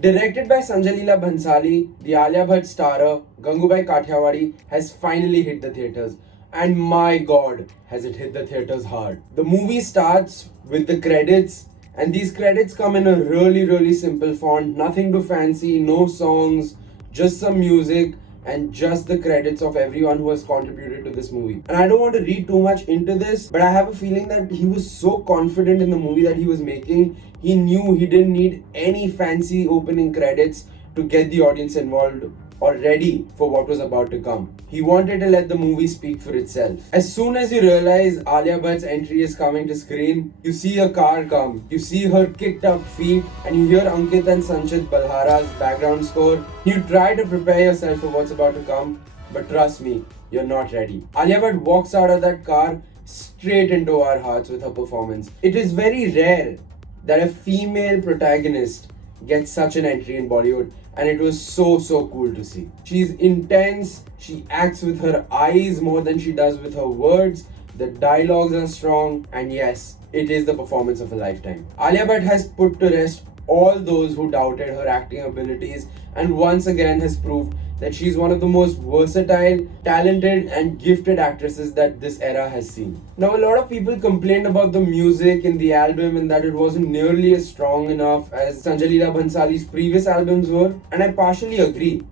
Directed by Sanjay Leela Bhansali, the Alia Bhatt starrer Gangubai Kathiawadi has finally hit the theatres. And my god, has it hit the theatres hard. The movie starts with the credits, and these credits come in a really simple font, nothing too fancy, no songs, just some music and just the credits of everyone who has contributed to this movie. And I don't want to read too much into this, but I have a feeling that he was so confident in the movie that he was making, he knew he didn't need any fancy opening credits to get the audience involved or ready for what was about to come. He wanted to let the movie speak for itself. As soon as you realize Alia Bhatt's entry is coming to screen, you see a car come, you see her kicked up feet, and you hear Ankit and Sanchit Balhara's background score. You try to prepare yourself for what's about to come, but trust me, you're not ready. Alia Bhatt walks out of that car straight into our hearts with her performance. It is very rare that a female protagonist gets such an entry in Bollywood, and it was so cool to see. She's intense, she acts with her eyes more than she does with her words, the dialogues are strong, and yes, it is the performance of a lifetime. Alia Bhatt has put to rest all those who doubted her acting abilities and once again has proved that she's one of the most versatile, talented and gifted actresses that this era has seen. Now, a lot of people complained about the music in the album and that it wasn't nearly as strong enough as Sanjay Leela Bhansali's previous albums were, and I partially agree.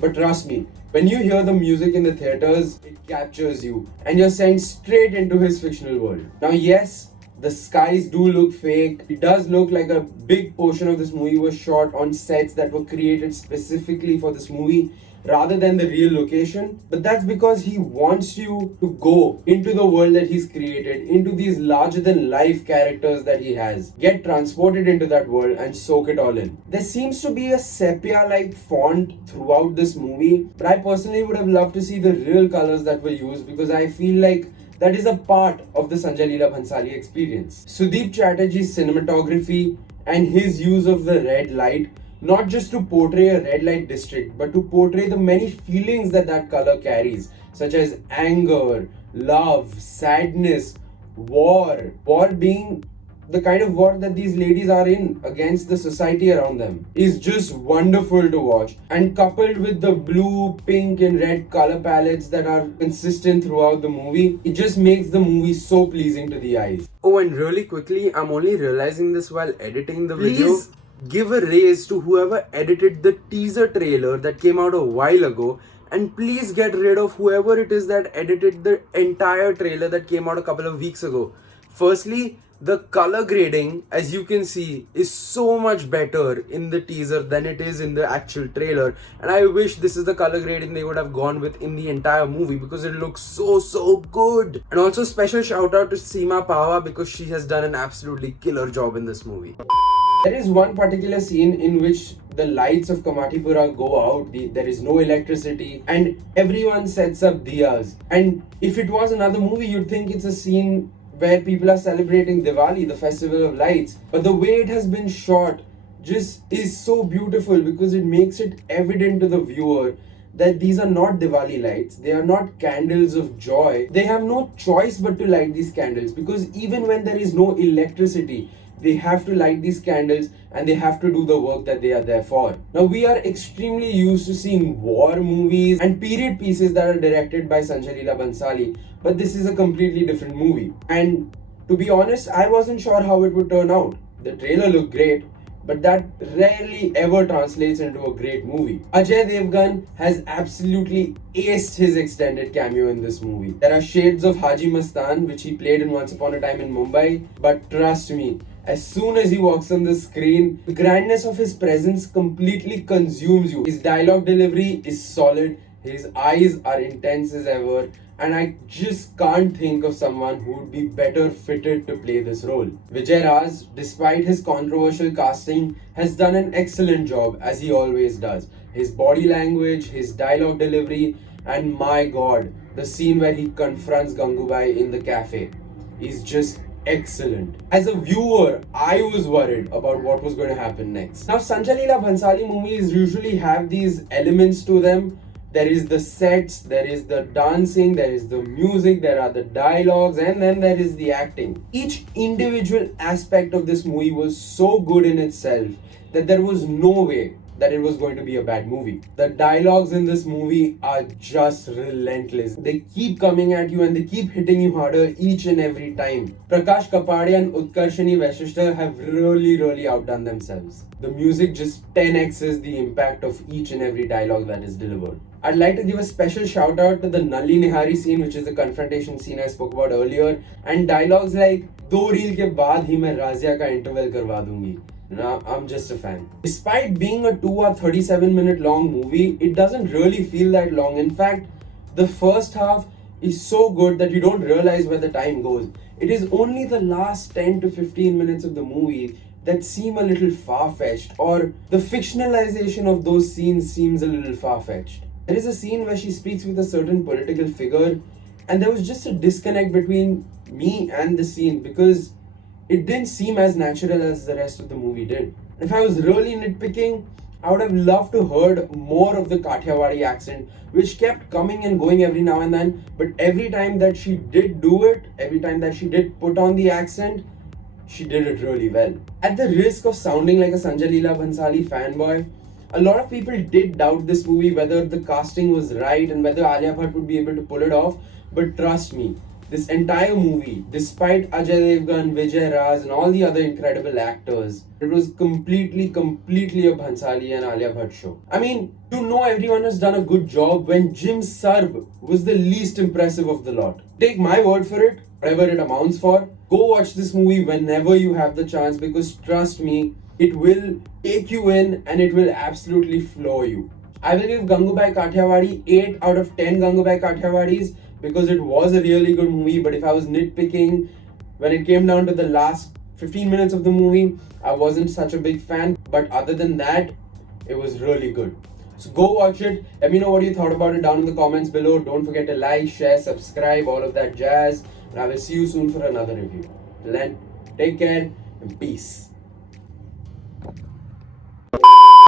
But trust me, when you hear the music in the theatres, it captures you and you're sent straight into his fictional world. Now, yes, the skies do look fake. It does look like a big portion of this movie was shot on sets that were created specifically for this movie rather than the real location. But that's because he wants you to go into the world that he's created, into these larger than life characters that he has. Get transported into that world and soak it all in. There seems to be a sepia-like font throughout this movie, but I personally would have loved to see the real colors that were used because I feel like that is a part of the Sanjay Leela Bhansali experience. Sudeep Chatterjee's cinematography and his use of the red light, not just to portray a red light district, but to portray the many feelings that that color carries, such as anger, love, sadness, war being the kind of war that these ladies are in against the society around them, is just wonderful to watch. And coupled with the blue, pink and red color palettes that are consistent throughout the movie, it just makes the movie so pleasing to the eyes. Oh, and really quickly, I'm only realizing this while editing the video. Please give a raise to whoever edited the teaser trailer that came out a while ago, and please get rid of whoever it is that edited the entire trailer that came out a couple of weeks ago. Firstly, the color grading, as you can see, is so much better in the teaser than it is in the actual trailer, and I wish this is the color grading they would have gone with in the entire movie because it looks so good. And also special shout out to Seema Pawa because she has done an absolutely killer job in this movie. There is one particular scene in which the lights of Kamatipura go out, there is no electricity, and everyone sets up diyas. And if it was another movie, you'd think it's a scene where people are celebrating Diwali, the festival of lights. But the way it has been shot just is so beautiful because it makes it evident to the viewer that these are not Diwali lights, they are not candles of joy. They have no choice but to light these candles because even when there is no electricity, they have to light these candles and they have to do the work that they are there for. Now, we are extremely used to seeing war movies and period pieces that are directed by Sanjay Leela Bhansali, but this is a completely different movie. And to be honest, I wasn't sure how it would turn out. The trailer looked great, but that rarely ever translates into a great movie. Ajay Devgn has absolutely aced his extended cameo in this movie. There are shades of Haji Mastan, which he played in Once Upon a Time in Mumbai, but trust me, as soon as he walks on the screen, the grandness of his presence completely consumes you. His dialogue delivery is solid, his eyes are intense as ever, and I just can't think of someone who would be better fitted to play this role. Vijay Raaz, despite his controversial casting, has done an excellent job as he always does. His body language, his dialogue delivery, and my god, the scene where he confronts Gangubai in the cafe is just excellent. As a viewer, I was worried about what was going to happen next. Now, Sanjay Leela Bhansali movies usually have these elements to them There is the sets, there is the dancing, there is the music, there are the dialogues, and then there is the acting. Each individual aspect of this movie was so good in itself that there was no way that it was going to be a bad movie. The dialogues in this movie are just relentless. They keep coming at you and they keep hitting you harder each and every time. Prakash Kapadia and Utkarshini Vaishishta have really outdone themselves. The music just 10x's the impact of each and every dialogue that is delivered. I'd like to give a special shout out to the Nalli Nihari scene, which is the confrontation scene I spoke about earlier, and dialogues like "Do reel ke baad hi main Razia ka interval karwa dungi." Now, I'm just a fan. Despite being a 2 or 37-minute long movie, it doesn't really feel that long. In fact, the first half is so good that you don't realize where the time goes. It is only the last 10 to 15 minutes of the movie that seem a little far-fetched, or the fictionalization of those scenes seems a little far-fetched. There is a scene where she speaks with a certain political figure, and there was just a disconnect between me and the scene because it didn't seem as natural as the rest of the movie did. If I was really nitpicking, I would have loved to heard more of the Kathiawadi accent, which kept coming and going every now and then, but every time that she did do it, every time that she did put on the accent, she did it really well. At the risk of sounding like a Sanjay Leela Bhansali fanboy, a lot of people did doubt this movie whether the casting was right and whether Alia Bhatt would be able to pull it off, but trust me, this entire movie, despite Ajay Devgn, Vijay, Raaz and all the other incredible actors, it was completely a Bhansali and Alia Bhatt show. I mean, you know everyone has done a good job when Jim Sarb was the least impressive of the lot. Take my word for it, whatever it amounts for, go watch this movie whenever you have the chance because trust me, it will take you in and it will absolutely floor you. I will give Gangubai Kathiawadi 8 out of 10 Gangubai Kathiawadis because it was a really good movie, but if I was nitpicking, when it came down to the last 15 minutes of the movie, I wasn't such a big fan, but other than that, it was really good. So go watch it. Let me know what you thought about it down in the comments below. Don't forget to like, share, subscribe, all of that jazz. And I will see you soon for another review. Till then, take care and peace.